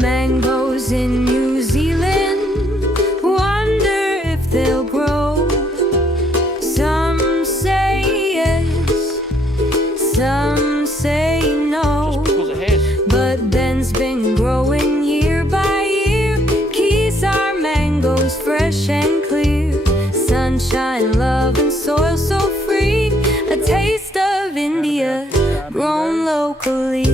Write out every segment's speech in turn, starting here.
mangoes in New Zealand, wonder if they'll grow. Some say yes, some say no, but Ben's been growing year by year. Kesar mangoes fresh and clear, sunshine, love and soil so free, a taste of India grown locally.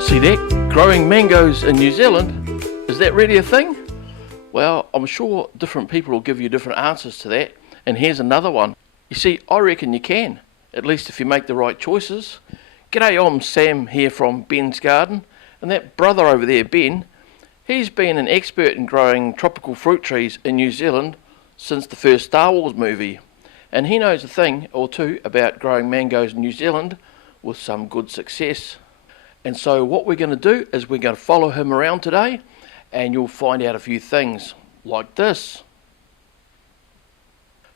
See that? Growing mangoes in New Zealand? Is that really a thing? Well, I'm sure different people will give you different answers to that. And here's another one. You see, I reckon you can, at least if you make the right choices. G'day, I'm Sam here from BensGarden. And that brother over there, Ben, he's been an expert in growing tropical fruit trees in New Zealand since the first Star Wars movie. And he knows a thing or two about growing mangoes in New Zealand with some good success. And so what we're going to do is we're going to follow him around today, and you'll find out a few things like this.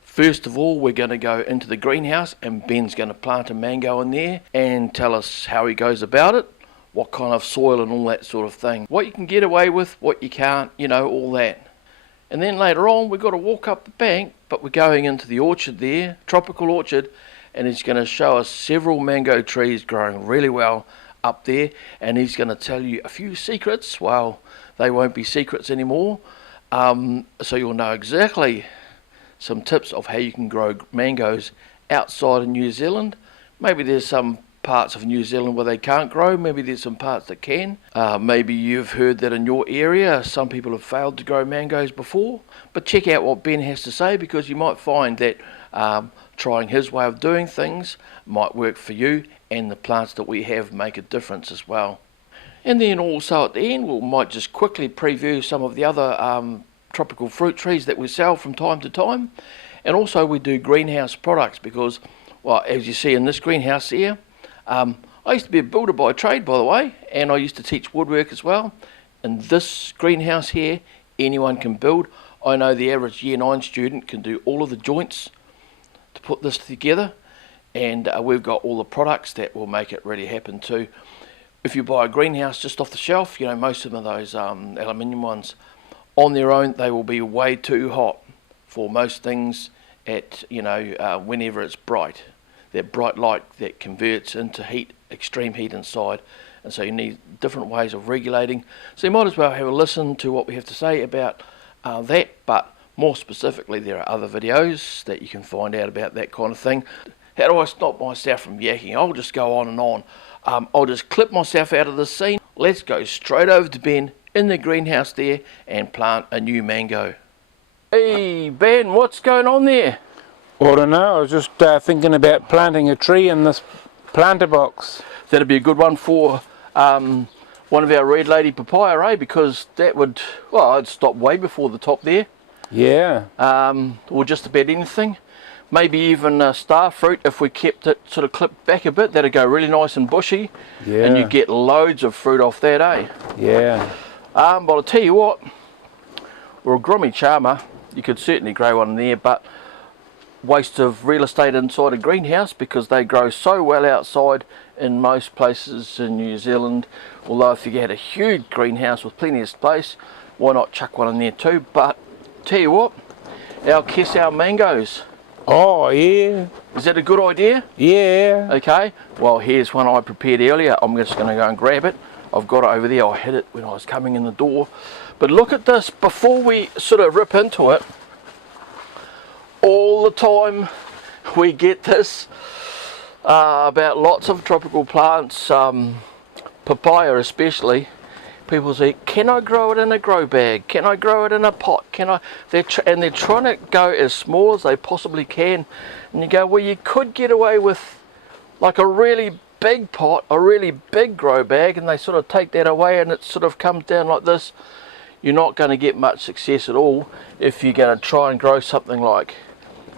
First of all, we're going to go into the greenhouse, and Ben's going to plant a mango in there and tell us how he goes about it, what kind of soil and all that sort of thing. What you can get away with, what you can't, you know, all that. And then later on, we've got to walk up the bank, but we're going into the orchard there, tropical orchard, and he's going to show us several mango trees growing really well up there, and he's going to tell you a few secrets. Well, they won't be secrets anymore, so you'll know exactly some tips of how you can grow mangoes outside of New Zealand. Maybe there's some parts of New Zealand where they can't grow, maybe there's some parts that can. Maybe you've heard that in your area some people have failed to grow mangoes before, but check out what Ben has to say, because you might find that trying his way of doing things might work for you, and the plants that we have make a difference as well. And then also at the end, we might just quickly preview some of the other tropical fruit trees that we sell from time to time. And also we do greenhouse products, because, well, as you see in this greenhouse here, I used to be a builder by trade, by the way, and I used to teach woodwork as well. And this greenhouse here, anyone can build. I know the average Year 9 student can do all of the joints to put this together, and we've got all the products that will make it really happen too. If you buy a greenhouse just off the shelf, you know, most of them are those aluminium ones. On their own, they will be way too hot for most things at, you know, whenever it's bright. That bright light that converts into heat, extreme heat inside, and so you need different ways of regulating. So you might as well have a listen to what we have to say about that, but more specifically, there are other videos that you can find out about that kind of thing. How do I stop myself from yakking? I'll just go on and on. I'll just clip myself out of the scene. Let's go straight over to Ben in the greenhouse there and plant a new mango. Hey Ben, what's going on there? Well, I don't know, I was just thinking about planting a tree in this planter box. That'd be a good one for one of our red lady papaya, eh? Because that would, well, I'd stop way before the top there. Yeah. Or just about anything. Maybe even star fruit, if we kept it sort of clipped back a bit, that'd go really nice and bushy. Yeah. And you get loads of fruit off that, eh? Yeah. But I'll tell you what, we're a grommy charmer. You could certainly grow one there, but waste of real estate inside a greenhouse, because they grow so well outside in most places in New Zealand. Although if you had a huge greenhouse with plenty of space, why not chuck one in there too? But tell you what, our Kesar mangoes. Oh yeah. Is that a good idea? Yeah. Okay, well here's one I prepared earlier. I'm just going to go and grab it. I've got it over there. I hid it when I was coming in the door. But look at this, before we sort of rip into it, all the time we get this about lots of tropical plants, papaya especially. People say, can I grow it in a grow bag? Can I grow it in a pot? Can I? They're trying to go as small as they possibly can. And you go, well, you could get away with like a really big pot, a really big grow bag, and they sort of take that away and it sort of comes down like this. You're not going to get much success at all if you're going to try and grow something like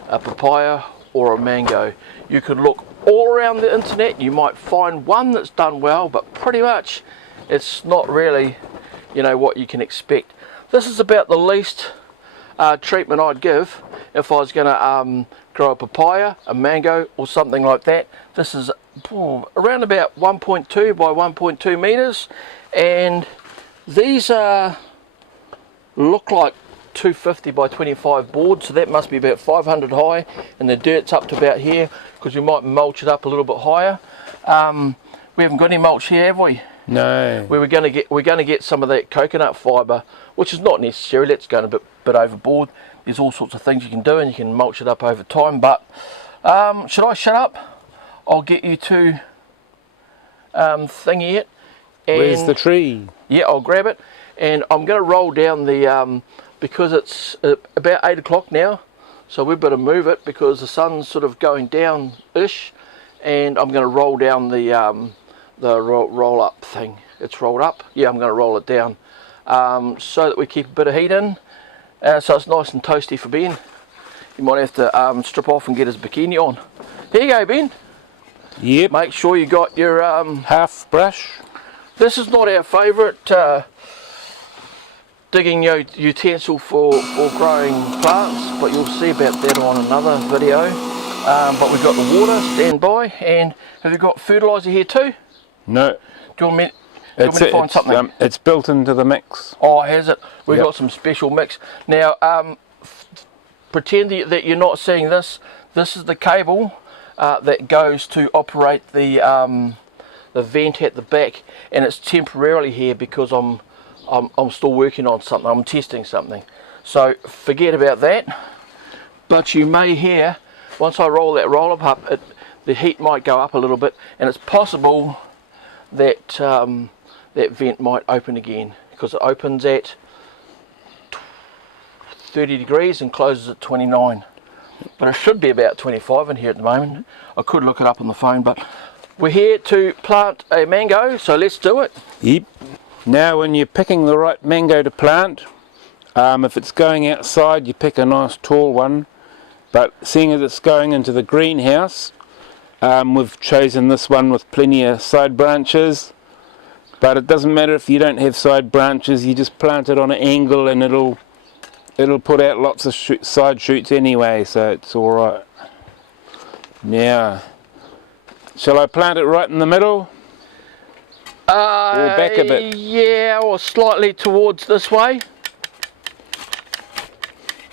a papaya or a mango. You could look all around the internet, you might find one that's done well, but pretty much it's not really, you know, what you can expect. This is about the least treatment I'd give if I was going to grow a papaya, a mango or something like that. This is around about 1.2 by 1.2 meters, and these look like 250 by 25 boards, so that must be about 500 high, and the dirt's up to about here because we might mulch it up a little bit higher. We haven't got any mulch here, have we? No. We're going to get some of that coconut fibre, which is not necessary. That's going a bit overboard. There's all sorts of things you can do, and you can mulch it up over time. But should I shut up? I'll get you to thingy it. And Where's the tree? yeah, I'll grab it, and I'm going to roll down the because it's about 8 o'clock now, so we better move it because the sun's sort of going down-ish, and I'm going to roll down the roll up thing. It's rolled up. Yeah, I'm going to roll it down so that we keep a bit of heat in, so it's nice and toasty for Ben. He might have to strip off and get his bikini on. Here you go, Ben. Yep. Make sure you got your Half brush. This is not our favourite digging utensil for growing plants, but you'll see about that on another video. But we've got the water, stand by, and have you got fertilizer here too? No. Do you want me to find something? It's built into the mix. Oh, has it? We've Yep. got some special mix. Now, pretend that you're not seeing this. This is the cable that goes to operate the vent at the back, and it's temporarily here because I'm still working on something. I'm testing something, so forget about that. But you may hear, once I roll that roller up, the heat might go up a little bit, and it's possible that that vent might open again, because it opens at 30 degrees and closes at 29, but it should be about 25 in here at the moment. I could look it up on the phone, but we're here to plant a mango, so let's do it. Yep. Now when you're picking the right mango to plant, if it's going outside you pick a nice tall one, but seeing as it's going into the greenhouse, we've chosen this one with plenty of side branches. But it doesn't matter if you don't have side branches, you just plant it on an angle and it'll put out lots of side shoots anyway, so it's alright. Now, shall I plant it right in the middle? Or back a bit? Yeah, or slightly towards this way,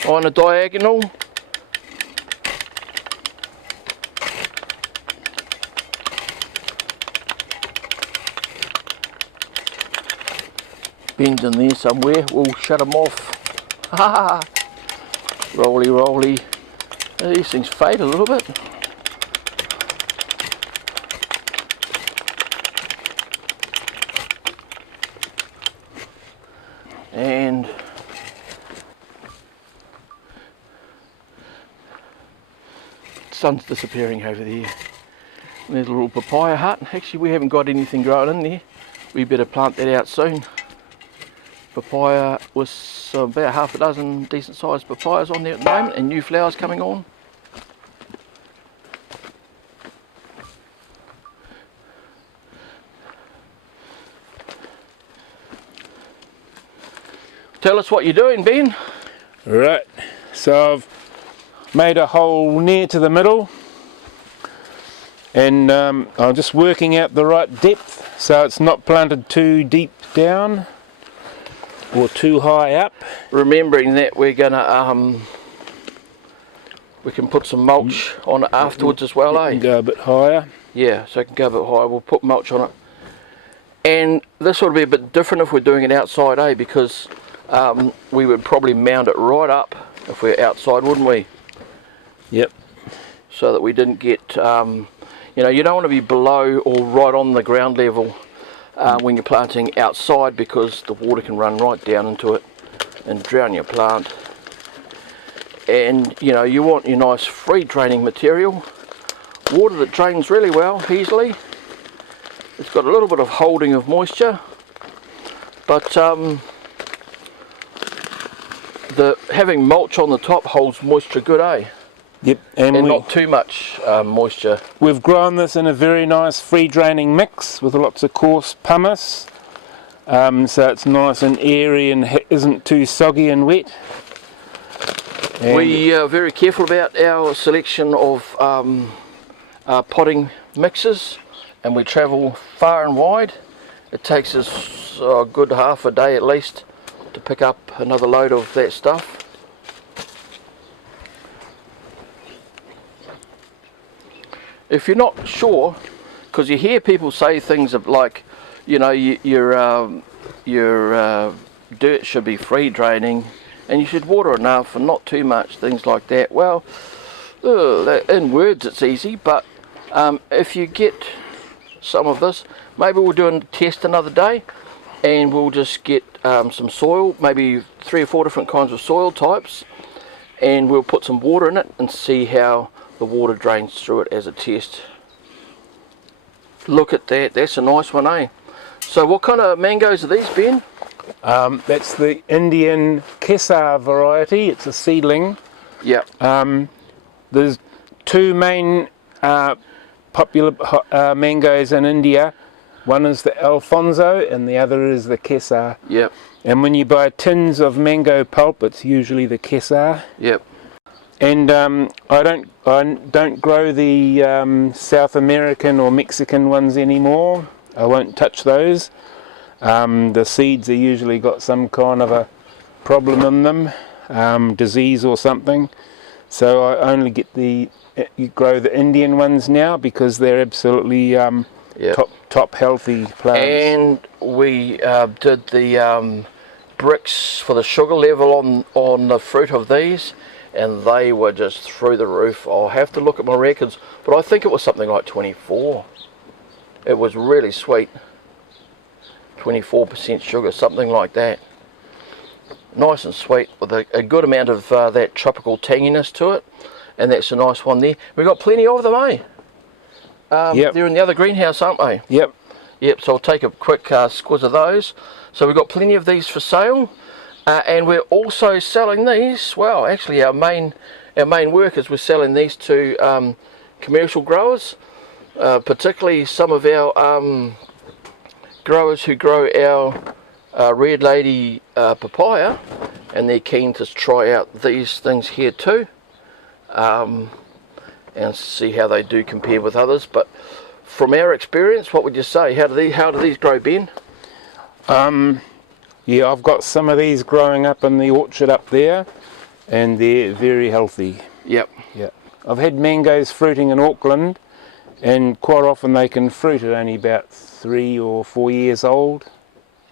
on a diagonal. Ben's in there somewhere. We'll shut him off. Rolly, rolly. These things fade a little bit. And the sun's disappearing over there. There's a little papaya hut. Actually, we haven't got anything growing in there. We better plant that out soon. Papaya with about half a dozen decent sized papayas on there at the moment, and new flowers coming on. Tell us what you're doing, Ben. Right, so I've made a hole near to the middle, and I'm just working out the right depth so it's not planted too deep down or too high up. Remembering that we're gonna we can put some mulch on it afterwards as well, eh? Go a bit higher. Yeah, so it can go a bit higher. We'll put mulch on it, and this will be a bit different if we're doing it outside, eh? Because we would probably mount it right up if we're outside, wouldn't we? Yep. So that we didn't get you know, you don't want to be below or right on the ground level when you're planting outside, because the water can run right down into it and drown your plant. And you know, you want your nice free draining material, water that drains really well, easily. It's got a little bit of holding of moisture, but having mulch on the top holds moisture good, eh? Yep, And not too much moisture. we've grown this in a very nice free draining mix with lots of coarse pumice, so it's nice and airy and isn't too soggy and wet. And We are very careful about our selection of potting mixes, and we travel far and wide. It takes us a good half a day at least to pick up another load of that stuff. If you're not sure, because you hear people say things of like, you know, your dirt should be free draining and you should water enough and not too much, things like that. Well, in words it's easy, but if you get some of this, maybe we'll do a test another day and we'll just get some soil, maybe 3 or 4 different kinds of soil types, and we'll put some water in it and see how the water drains through it as a test. Look at that, that's a nice one, eh? So what kind of mangoes are these, Ben? That's the Indian Kesar variety. It's a seedling. Yeah. There's 2 main popular mangoes in India. One is the Alfonso and the other is the Kesar. Yep. And when you buy tins of mango pulp, it's usually the Kesar. Yep. And I don't grow the South American or Mexican ones anymore. I won't touch those. The seeds are usually got some kind of a problem in them, disease or something. So I only get grow the Indian ones now because they're absolutely Yep. top healthy plants. And we did the Brix for the sugar level on the fruit of these, and they were just through the roof. I'll have to look at my records, but I think it was something like 24. It was really sweet. 24% sugar, something like that. Nice and sweet with a good amount of that tropical tanginess to it, and that's a nice one there. We've got plenty of them, eh? Yep. They're in the other greenhouse, aren't they? Yep. Yep, so I'll take a quick squiz of those. So we've got plenty of these for sale, and we're also selling these. Well, actually our main work is we're selling these to commercial growers, particularly some of our growers who grow our Red Lady papaya, and they're keen to try out these things here too, and see how they do compare with others. But from our experience, what would you say? How do these grow, Ben? Yeah, I've got some of these growing up in the orchard up there, and they're very healthy. Yep. Yeah, I've had mangoes fruiting in Auckland, and quite often they can fruit at only about 3 or 4 years old.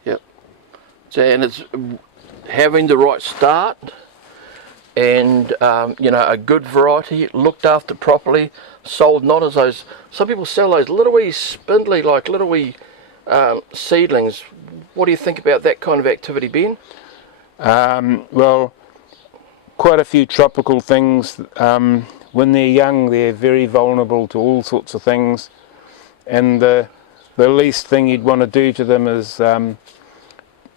Yep. So, and it's having the right start, and you know, a good variety, looked after properly, sold not as those. Some people sell those little wee spindly, like little wee seedlings. What do you think about that kind of activity, Ben? Well, quite a few tropical things. When they're young, they're very vulnerable to all sorts of things, and the least thing you'd want to do to them is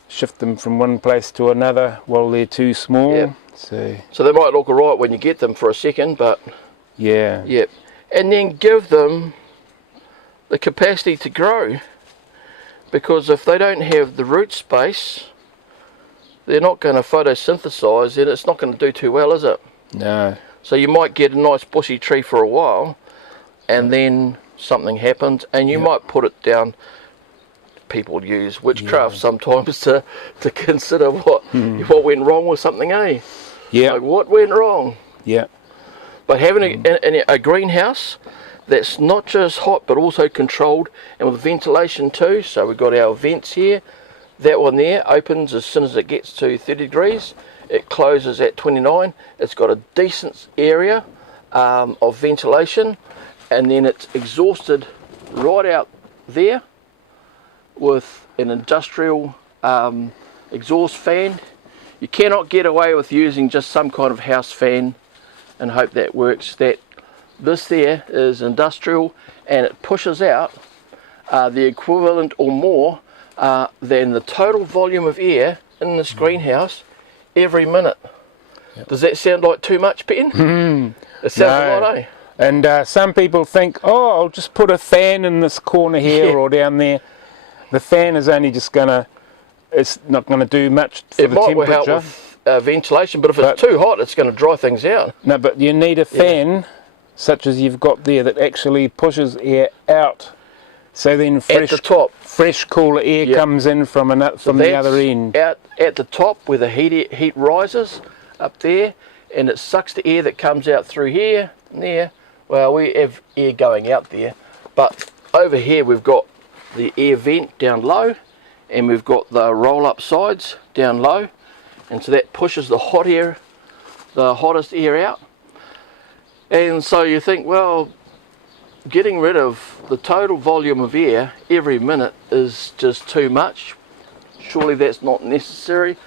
shift them from one place to another while they're too small. Yep. So they might look alright when you get them for a second, but yeah. Yep. And then give them the capacity to grow, because if they don't have the root space, they're not going to photosynthesize, and it's not going to do too well, is it? No. So you might get a nice bushy tree for a while, and then something happens, and you might put it down. People use witchcraft sometimes to consider what went wrong with something, eh? Yeah. Like, what went wrong? Yeah. But having a greenhouse that's not just hot but also controlled, and with ventilation too. So we've got our vents here. That one there opens as soon as it gets to 30 degrees. It closes at 29. It's got a decent area of ventilation, and then it's exhausted right out there with an industrial exhaust fan. You cannot get away with using just some kind of house fan and hope that works. This there is industrial, and it pushes out the equivalent or more than the total volume of air in this greenhouse every minute. Yep. Does that sound like too much, Ben? It sounds a lot, eh? And some people think, oh, I'll just put a fan in this corner here or down there. The fan is only just it's not going to do much for the temperature. It might help with ventilation, but if it's too hot, it's going to dry things out. No, but you need a fan such as you've got there, that actually pushes air out. So then At the top. fresh cooler air Yep. comes in from the That's other end. out at the top where the heat rises up there, and it sucks the air that comes out through here and there. Well, we have air going out there, but over here we've got the air vent down low, and we've got the roll-up sides down low, and so that pushes the hot air, the hottest air out. And so you think, well, getting rid of the total volume of air every minute is just too much. Surely that's not necessary,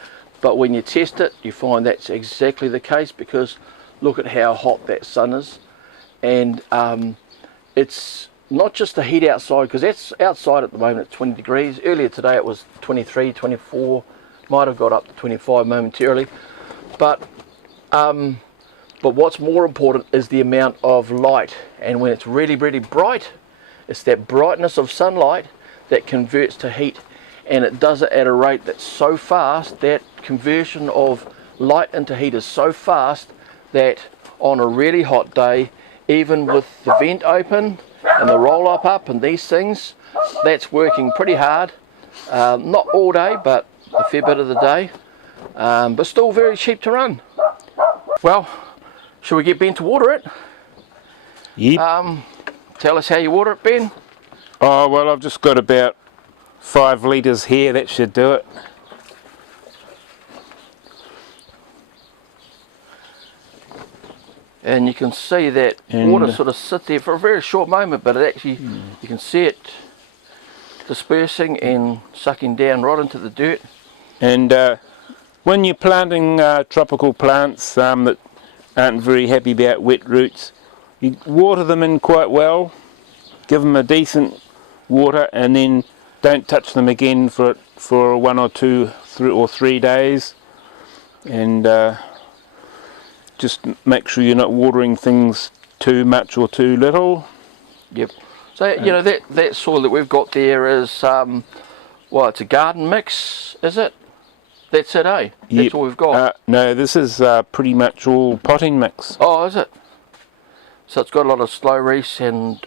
but when you test it, you find that's exactly the case, because look at how hot that sun is. And it's not just the heat outside, because that's outside at the moment at 20 degrees. Earlier today it was 23, 24, might have got up to 25 momentarily. But what's more important is the amount of light, and when it's really, really bright, it's that brightness of sunlight that converts to heat, and it does it at a rate that's so fast. That conversion of light into heat is so fast that on a really hot day, even with the vent open and the roll up and these things, that's working pretty hard. Not all day, but a fair bit of the day, but still very cheap to run. Well, shall we get Ben to water it? Yep. Tell us how you water it, Ben. Oh, well, I've just got about 5 litres here, that should do it. And you can see that water sort of sits there for a very short moment, but it actually, you can see it dispersing and sucking down right into the dirt. And when you're planting tropical plants that aren't very happy about wet roots, you water them in quite well, give them a decent water, and then don't touch them again for 1 or 2 or 3 days. And just make sure you're not watering things too much or too little. Yep. So you know that soil that we've got there is well, it's a garden mix, is it? That's it, eh? That's Yep. all we've got. No, this is pretty much all potting mix. Oh, is it? So it's got a lot of slow release and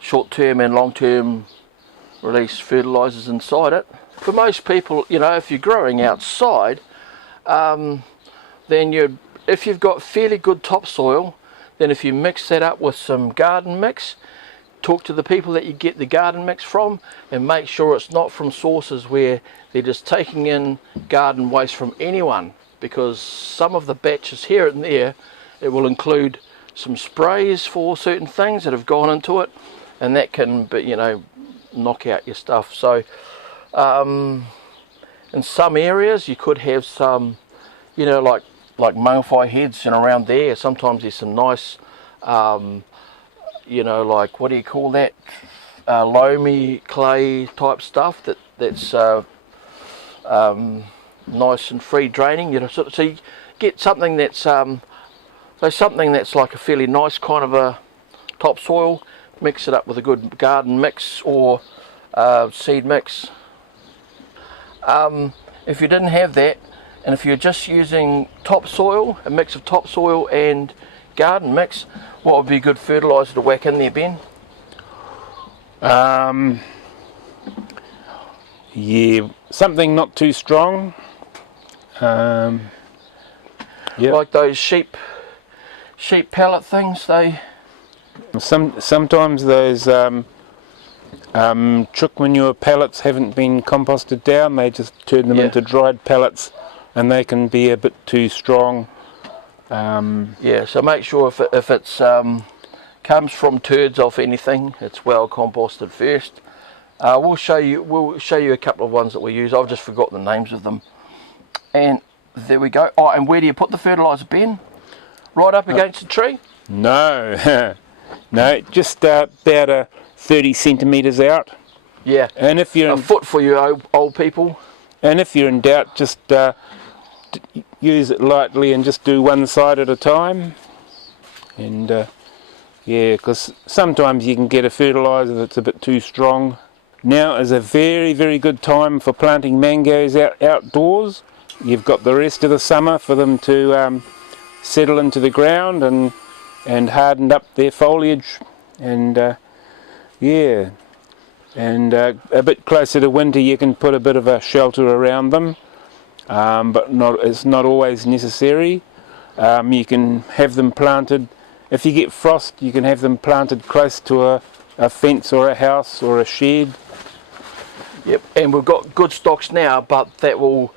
short-term and long-term release fertilizers inside it. For most people, you know, if you're growing outside, then if you've got fairly good topsoil, then if you mix that up with some garden mix, talk to the people that you get the garden mix from, and make sure it's not from sources where they're just taking in garden waste from anyone, because some of the batches here and there, it will include some sprays for certain things that have gone into it, and that can, you know, knock out your stuff. So in some areas you could have some, you know, like mangawhai heads and around there. Sometimes there's some nice you know, like, what do you call that, loamy clay type stuff that's nice and free draining, you know. So you get something that's something that's like a fairly nice kind of a topsoil, mix it up with a good garden mix or seed mix. If you didn't have that, and if you're just using topsoil, a mix of topsoil and garden mix, what would be good fertilizer to whack in there, Ben? Yeah, something not too strong. Yep. Like those sheep pellet things, they... Sometimes those chook manure pellets haven't been composted down, they just turn them into dried pellets, and they can be a bit too strong. Yeah, so make sure if it's comes from turds off anything, it's well composted first. We'll show you a couple of ones that we use. I've just forgotten the names of them. And there we go. Oh, and where do you put the fertilizer, Ben? Right up against the tree? No, no, just about 30 centimetres out. Yeah. And if you're a foot for you old people. And if you're in doubt, just use it lightly and just do one side at a time. And yeah, because sometimes you can get a fertiliser that's a bit too strong. Now is a very, very good time for planting mangoes outdoors. You've got the rest of the summer for them to settle into the ground, and and hardened up their foliage, and yeah, and a bit closer to winter you can put a bit of a shelter around them, but it's not always necessary. You can have them planted, if you get frost you can have them planted close to a fence or a house or a shed. Yep, and we've got good stocks now, but that will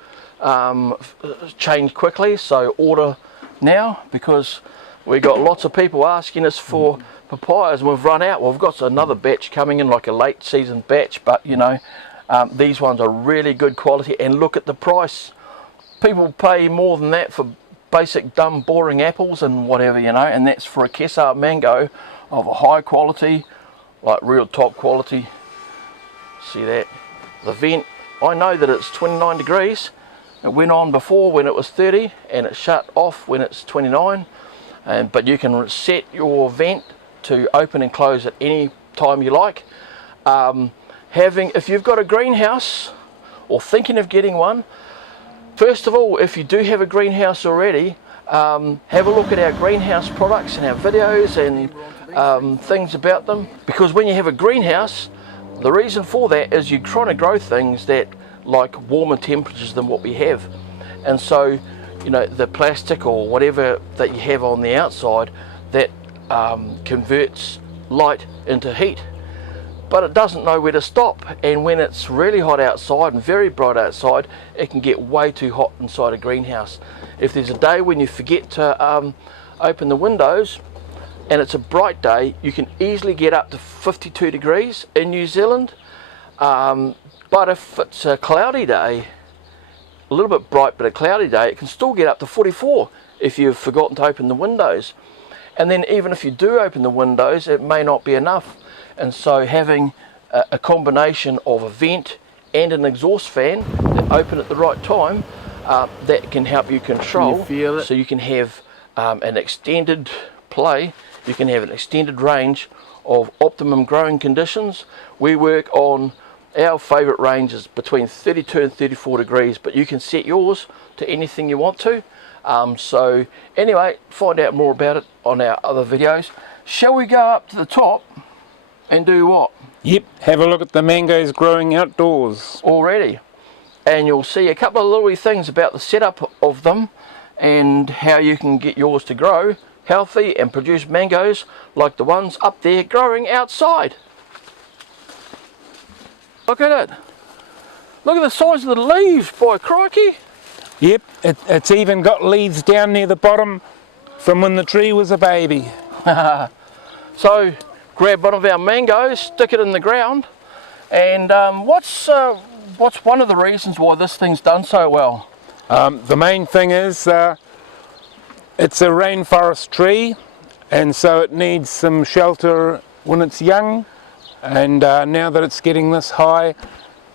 change quickly, so order now, because we got lots of people asking us for papayas and we've run out. Well, we've got another batch coming in, like a late season batch, but you know, these ones are really good quality, and look at the price. People pay more than that for basic dumb boring apples and whatever, you know, and that's for a Kesar mango of a high quality, like real top quality. See that? The vent, I know that it's 29 degrees. It went on before when it was 30 and it shut off when it's 29, but you can set your vent to open and close at any time you like. If you've got a greenhouse or thinking of getting one, first of all, if you do have a greenhouse already, have a look at our greenhouse products and our videos and things about them, because when you have a greenhouse, the reason for that is you're trying to grow things that like warmer temperatures than what we have, and so you know the plastic or whatever that you have on the outside that converts light into heat, but it doesn't know where to stop, and when it's really hot outside and very bright outside, it can get way too hot inside a greenhouse. If there's a day when you forget to open the windows and it's a bright day, you can easily get up to 52 degrees in New Zealand, but if it's a cloudy day, a little bit bright but a cloudy day, it can still get up to 44 if you've forgotten to open the windows. And then even if you do open the windows, it may not be enough, and so having a combination of a vent and an exhaust fan that open at the right time, that can help you control. Can you feel it? So you can have an extended play, you can have an extended range of optimum growing conditions. We work on our favourite ranges between 32 and 34 degrees, but you can set yours to anything you want to. So anyway, find out more about it on our other videos. Shall we go up to the top and do what? Yep, have a look at the mangoes growing outdoors. Already. And you'll see a couple of little things about the setup of them and how you can get yours to grow healthy and produce mangoes like the ones up there growing outside. Look at it. Look at the size of the leaves, boy, crikey. Yep, it's even got leaves down near the bottom from when the tree was a baby. So grab one of our mangoes, stick it in the ground, and what's one of the reasons why this thing's done so well? The main thing is it's a rainforest tree, and so it needs some shelter when it's young, and now that it's getting this high,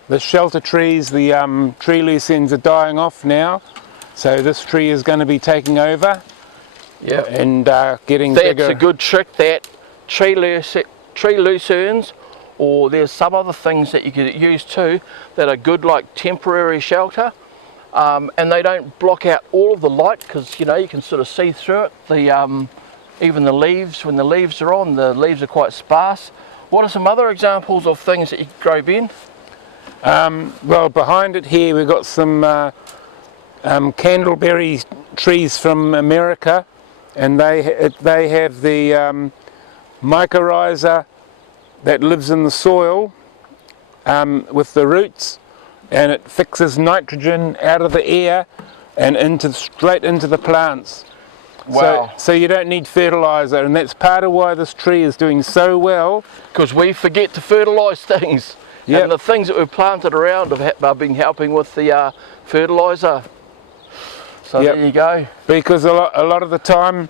the shelter trees, the tree loose ends are dying off now, so this tree is going to be taking over. Yeah, and getting bigger. That's a good trick, that tree loose ends, or there's some other things that you could use too that are good, like temporary shelter, and they don't block out all of the light, because you know you can sort of see through it. Even the leaves, when the leaves are on, the leaves are quite sparse. What are some other examples of things that you could grow, Ben? Well, behind it here we've got some candleberry trees from America, and they have the mycorrhiza that lives in the soil with the roots, and it fixes nitrogen out of the air and straight into the plants. Wow. So you don't need fertilizer, and that's part of why this tree is doing so well. Because we forget to fertilise things. Yep. And the things that we've planted around have been helping with the fertiliser. So yep. There you go. Because a lot of the time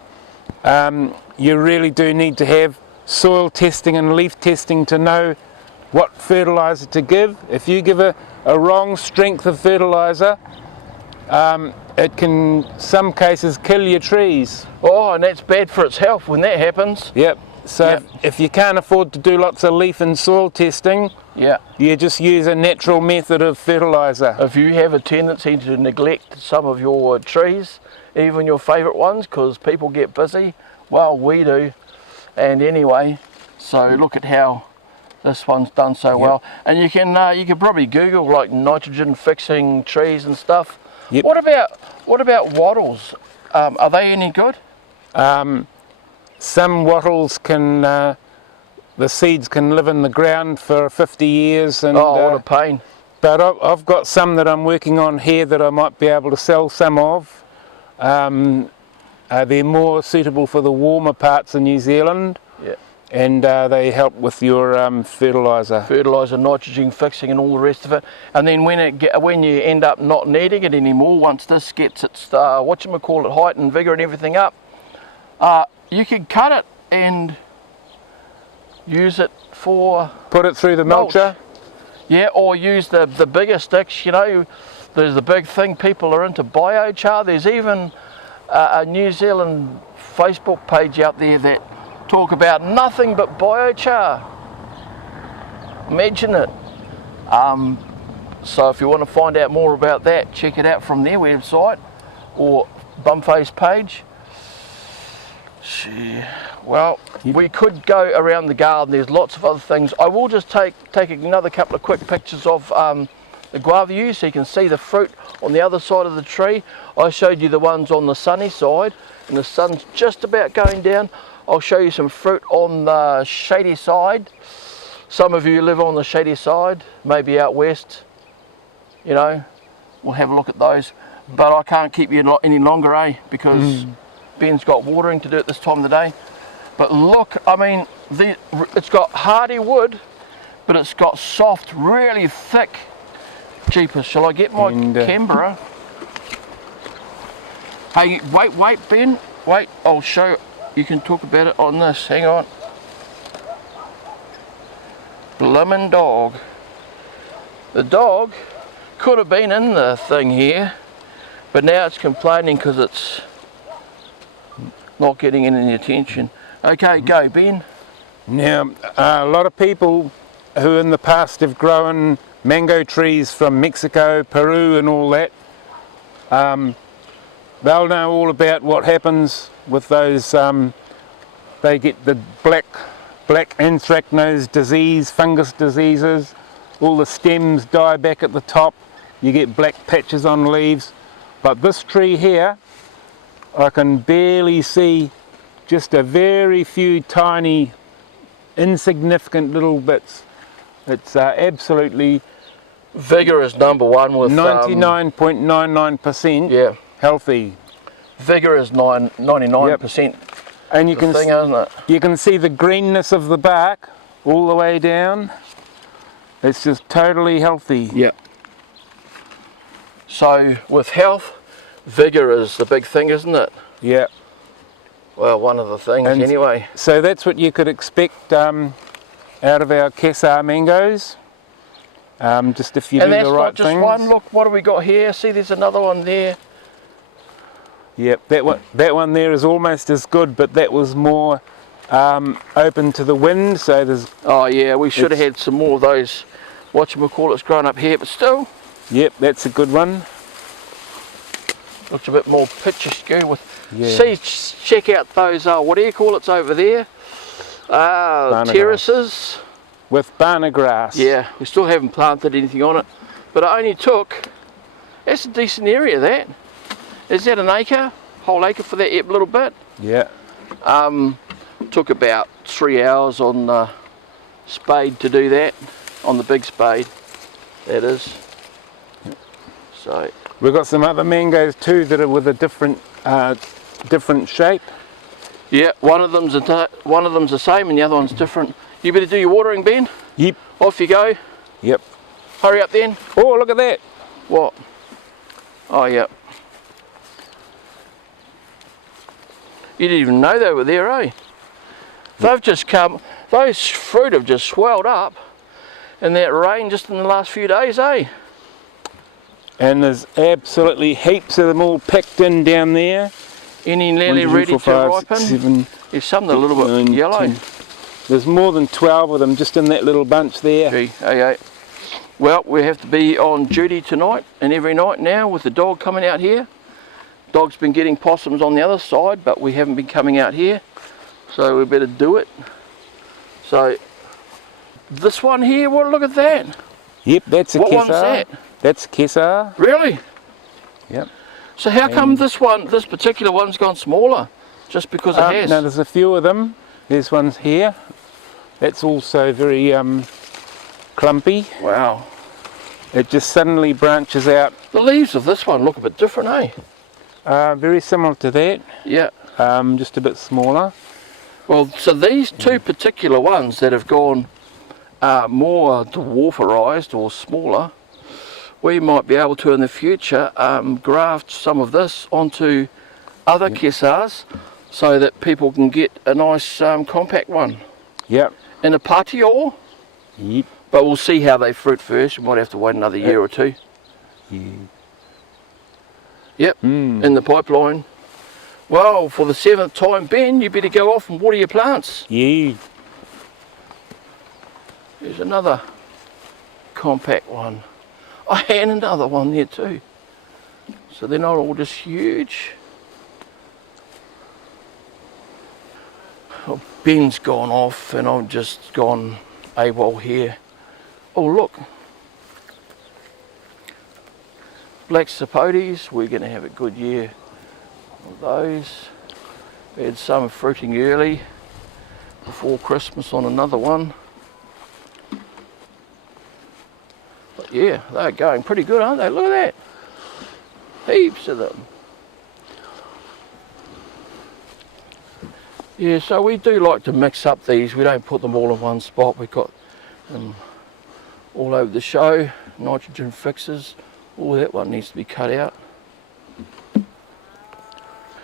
you really do need to have soil testing and leaf testing to know what fertiliser to give. If you give a wrong strength of fertiliser, it can, some cases, kill your trees. Oh, and that's bad for its health when that happens. Yep. So if you can't afford to do lots of leaf and soil testing, you just use a natural method of fertiliser. If you have a tendency to neglect some of your trees, even your favourite ones, because people get busy Well, we do. And anyway, so look at how this one's done so well. And you can probably Google like nitrogen fixing trees and stuff. Yep. What about wattles? Are they any good? Some wattles can, the seeds can live in the ground for 50 years. And, Oh, what a pain. but I've got some that I'm working on here that I might be able to sell some of. They're more suitable for the warmer parts of New Zealand. Yeah. And they help with your fertilizer. Fertilizer, nitrogen fixing and all the rest of it. And then when you end up not needing it anymore, once this gets its, height and vigour and everything up, you can cut it and use it for... Put it through the mulcher. Yeah, or use the bigger sticks, you know. There's the big thing, people are into biochar. There's even a New Zealand Facebook page out there that talk about nothing but biochar. Imagine it. So if you want to find out more about that, check it out from their website or Bumface page. Well, we could go around the garden. There's lots of other things. I will just take another couple of quick pictures of the guava yew so you can see the fruit on the other side of the tree. I showed you the ones on the sunny side and the sun's just about going down. I'll show you some fruit on the shady side. Some of you live on the shady side, maybe out west, you know, we'll have a look at those. But I can't keep you any longer, because Ben's got watering to do at this time of the day. But look, I mean, it's got hardy wood, but it's got soft, really thick. Jeepers, shall I get my Canberra? Hey, wait, Ben, wait, I'll show. You can talk about it on this, hang on. Bloomin' dog. The dog could have been in the thing here, but now it's complaining because it's not getting any attention. Okay, go Ben. Now, a lot of people who in the past have grown mango trees from Mexico, Peru and all that, they'll know all about what happens with those. They get the black anthracnose disease, fungus diseases, all the stems die back at the top, you get black patches on leaves. But this tree here, I can barely see just a very few tiny insignificant little bits. It's absolutely Vigour is number one with 99.99% healthy. Vigour is 99%. And you can thing, isn't it? You can see the greenness of the bark all the way down. It's just totally healthy. Yeah. So with health, vigour is the big thing, isn't it? Yeah. Well, one of the things anyway. So that's what you could expect out of our Kesar mangoes. Just if you do the right things. And that's not just one. Look, what have we got here? See, there's another one there. Yep, that one there is almost as good, but that was more open to the wind. So there's. Oh yeah, we should have had some more of those. Whatchamacallits growing up here, but still. Yep, that's a good one. Looks a bit more picturesque with. Yeah. See, check out those. What do you call it over there? Terraces. With banana grass. Yeah, we still haven't planted anything on it, but it only took. That's a decent area. That. Is that an acre? Whole acre for that little bit? Yeah. Took about 3 hours on the spade to do that, on the big spade, that is. So. We've got some other mangoes too that are with a different shape. Yeah, one of them's the same and the other one's different. You better do your watering, Ben. Yep. Off you go. Yep. Hurry up then. Oh, look at that. What? Oh, yeah. You didn't even know they were there, eh? They've just come, those fruit have just swelled up in that rain just in the last few days, eh? And there's absolutely heaps of them all packed in down there. Any nearly ready to ripen? There's some that are a little bit yellow. 10. There's more than 12 of them just in that little bunch there. Gee, okay. Well, we have to be on duty tonight and every night now with the dog coming out here. Dog's been getting possums on the other side, but we haven't been coming out here. So we better do it. So this one here, well, look at that. Yep, that's a What Kesar. one's that? That's Kesar. Really? Yep. So how come this particular one's gone smaller? Just because it has? No, there's a few of them. There's ones here. That's also very clumpy. Wow. It just suddenly branches out. The leaves of this one look a bit different, eh? Very similar to that. Yeah. Just a bit smaller. Well, so these two particular ones that have gone more dwarferized or smaller, we might be able to in the future graft some of this onto other Kesars so that people can get a nice compact one. Yep. In a patio. Yep. But we'll see how they fruit first. We might have to wait another year or two. Yeah. Yep, in the pipeline. Well, for the 7th time, Ben, you better go off and water your plants. Yeah. There's another compact one. Oh, and another one there too. So they're not all just huge. Oh, Ben's gone off and I've just gone AWOL here. Oh, look. Black sapotes, we're going to have a good year of those. We had some fruiting early before Christmas on another one. But yeah, they're going pretty good, aren't they? Look at that. Heaps of them. Yeah, so we do like to mix up these. We don't put them all in one spot. We've got them all over the show. Nitrogen fixes. Oh, that one needs to be cut out.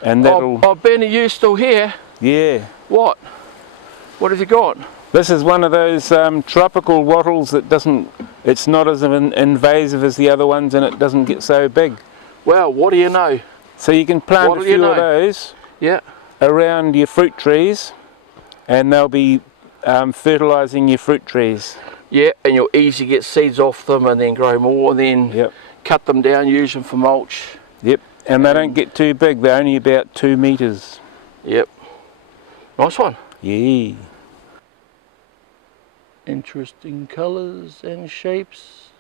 And that'll... Oh, Ben, are you still here? Yeah. What? What have you got? This is one of those tropical wattles that doesn't... It's not as invasive as the other ones and it doesn't get so big. Well, what do you know? So you can plant a few of those Yeah. around your fruit trees and they'll be fertilising your fruit trees. Yeah, and you'll easily get seeds off them and then grow more and then cut them down, use them for mulch. Yep, and they don't get too big, they're only about 2 metres. Yep. Nice one. Yeah. Interesting colours and shapes.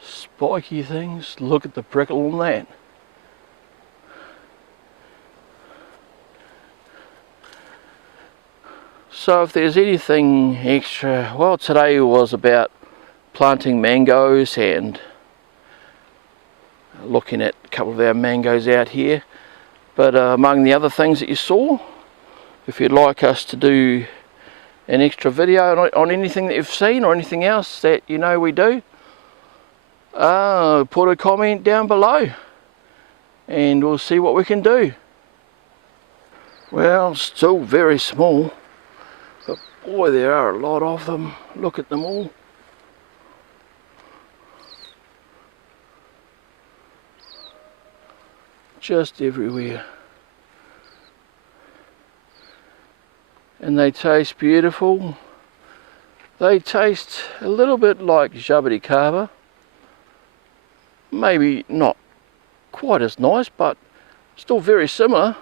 Spiky things. Look at the prickle on that. So if there's anything extra, well, today was about planting mangoes and looking at a couple of our mangoes out here. But among the other things that you saw, if you'd like us to do an extra video on anything that you've seen or anything else that you know we do, put a comment down below and we'll see what we can do. Well, still very small, but boy, there are a lot of them. Look at them all. Just everywhere. And they taste beautiful. They taste a little bit like jabuticaba. Maybe not quite as nice, but still very similar.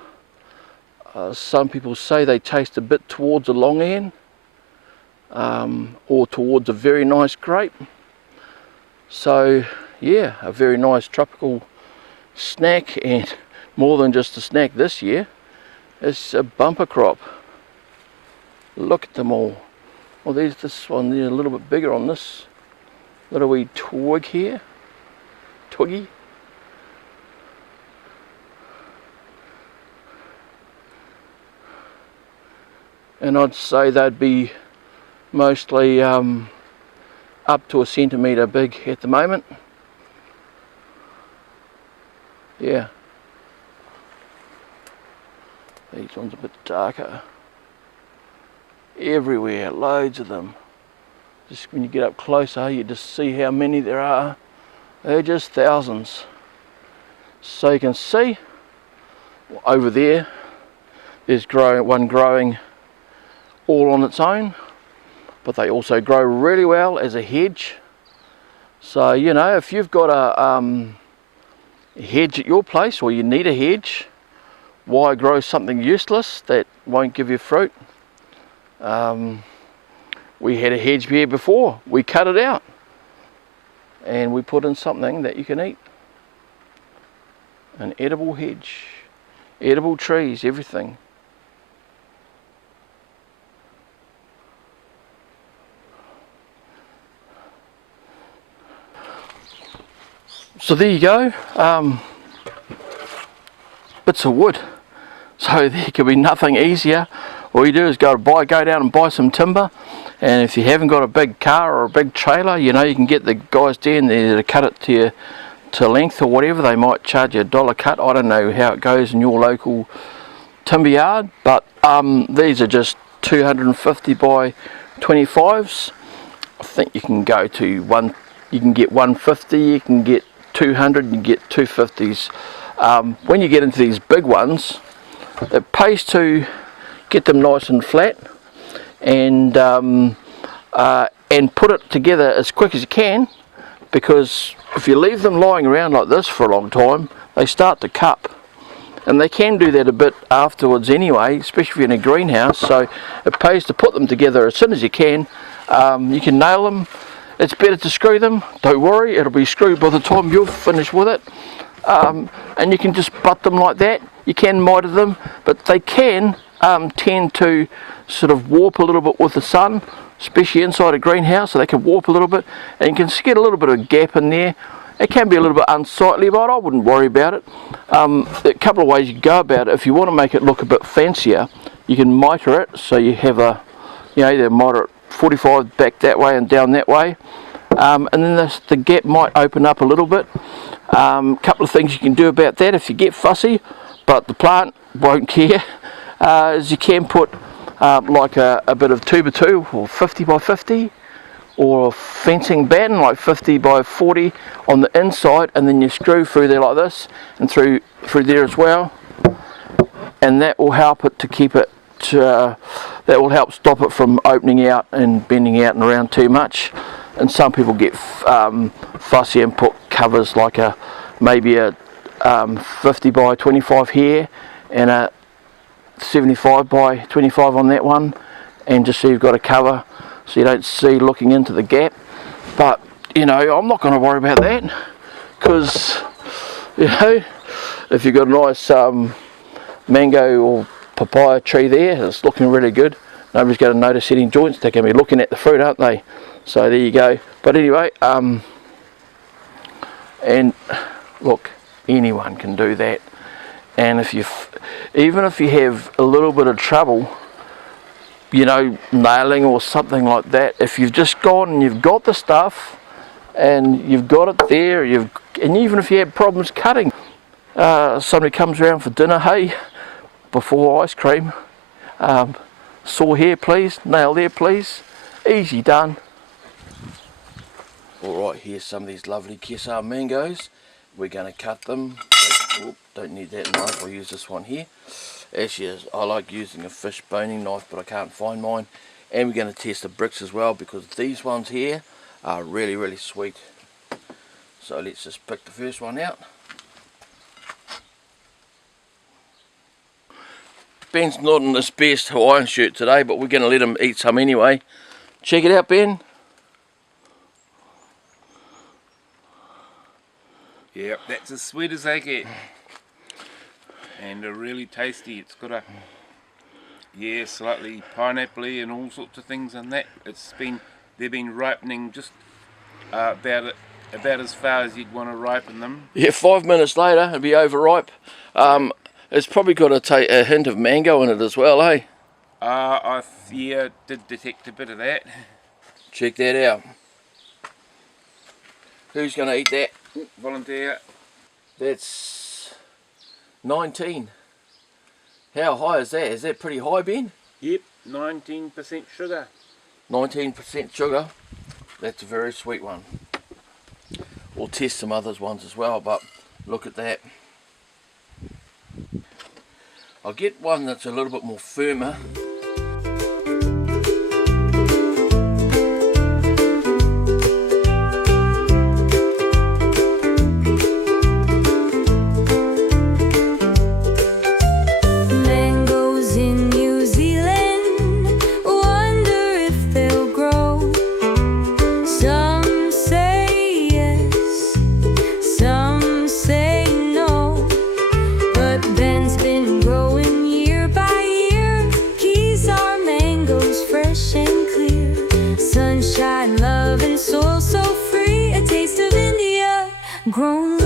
Some people say they taste a bit towards a long end or towards a very nice grape. So yeah, a very nice tropical snack, and more than just a snack this year. It's a bumper crop. Look at them all. Well, there's this one there, a little bit bigger on this little wee twig here. Twiggy. And I'd say they'd be mostly up to a centimetre big at the moment. Yeah. These ones a bit darker. Everywhere, loads of them. Just when you get up closer, you just see how many there are. They're just thousands. So you can see over there, there's one growing all on its own, but they also grow really well as a hedge. So you know, if you've got hedge at your place, or you need a hedge. Why grow something useless that won't give you fruit? We had a hedge here before, we cut it out and we put in something that you can eat. An edible hedge, edible trees, everything. So there you go, bits of wood. So there could be nothing easier. All you do is go down and buy some timber, and if you haven't got a big car or a big trailer, you know, you can get the guys down there to cut it to length or whatever. They might charge you $1 cut. I don't know how it goes in your local timber yard, but these are just 250 by 25s. I think you can go to you can get 150, you can get 200, you can get 250s. When you get into these big ones, it pays to get them nice and flat and put it together as quick as you can, because if you leave them lying around like this for a long time, they start to cup, and they can do that a bit afterwards anyway, especially if you're in a greenhouse. So it pays to put them together as soon as you can. You can nail them. It's better to screw them. Don't worry, it'll be screwed by the time you're finished with it. And you can just butt them like that. You can miter them, but they can tend to sort of warp a little bit with the sun, especially inside a greenhouse, so they can warp a little bit, and you can get a little bit of a gap in there. It can be a little bit unsightly, but I wouldn't worry about it. A couple of ways you can go about it. If you want to make it look a bit fancier, you can miter it, so you have a, you know, you miter it 45 back that way and down that way, and then the gap might open up a little bit. Couple of things you can do about that if you get fussy, but the plant won't care, is you can put like a bit of 2x2 or 50 by 50, or a fencing batten like 50 by 40 on the inside, and then you screw through there like this and through there as well, and that will help it to keep it that will help stop it from opening out and bending out and around too much. And some people get fussy and put covers like maybe a 50 by 25 here and a 75 by 25 on that one, and just so you've got a cover so you don't see looking into the gap. But you know, I'm not going to worry about that, because you know, if you've got a nice mango or papaya tree there, it's looking really good. Nobody's going to notice any joints. They're going to be looking at the fruit, aren't they? So there you go. But anyway, and look, anyone can do that. And even if you have a little bit of trouble, you know, nailing or something like that, if you've just gone and you've got the stuff and you've got it there, and even if you have problems cutting, somebody comes around for dinner, hey, before ice cream, saw here please, nail there please, easy done. Alright, here's some of these lovely Kesar mangoes. We're going to cut them. Don't need that knife, I'll use this one here. Actually, I like using a fish boning knife, but I can't find mine. And we're going to test the Brix as well, because these ones here are really, really sweet. So let's just pick the first one out. Ben's not in his best Hawaiian shirt today, but we're going to let him eat some anyway. Check it out, Ben. Yep, that's as sweet as they get. And they're really tasty. It's got a, yeah, slightly pineapple-y and all sorts of things in that. They've been ripening just about as far as you'd want to ripen them. Yeah, 5 minutes later it'll be overripe. It's probably got a hint of mango in it as well, eh? I did detect a bit of that. Check that out. Who's going to eat that? Volunteer. That's 19. How high is that? Is that pretty high, Ben? Yep, 19% sugar. 19% sugar. That's a very sweet one. We'll test some other ones as well, but look at that. I'll get one that's a little bit more firmer. grown